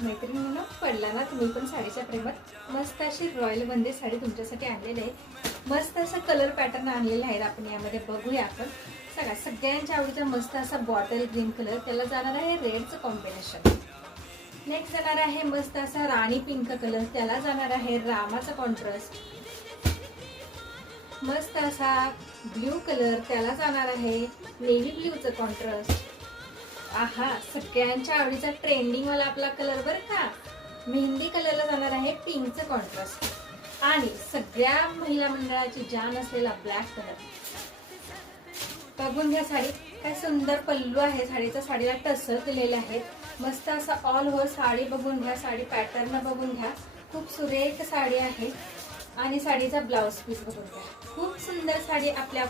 मैत्रिणींनो, पडला ना तुम्ही पण साडीच्या प्रेमात? मस्त अशी रॉयल बंदी साडी तुमच्यासाठी आणलेली आहे. मस्त असा कलर पॅटर्न आणलेला आहे आपण यामध्ये. बघूया आपण सगळ्यांच्या आवडीचा मस्त असा बॉटल ग्रीन कलर, त्याला जाणार आहे रेडचं कॉम्बिनेशन. नेक्स्ट जाणार आहे मस्त असा राणी पिंक कलर, त्याला जाणार आहे रामाचा कॉन्ट्रास्ट. मस्त असा ब्ल्यू कलर, त्याला जाणार आहे नेव्ही ब्ल्यूचं कॉन्ट्रास्ट. आहा, सगळ्यांच्या आवडीचा ट्रेंडिंग वाला आपला कलर बरं का. मेहंदी कलरला जाणार आहे पिंकचं कॉन्ट्रास्ट. आणि सगळ्या महिला मंडळाची जान असलेला ब्लॅक कलर. बघून घ्या साडी, काय सुंदर पल्लू आहे साडीचा. साडीला टसर दिलेले आहेत. मस्त असा ऑल ओव्हर साडी बघून घ्या, साडी पॅटर्न बघून घ्या. खूप सुरेख साडी आहे. आणि साडीचा ब्लाउज पीस बघून घ्या. खूप सुंदर साडी आपल्या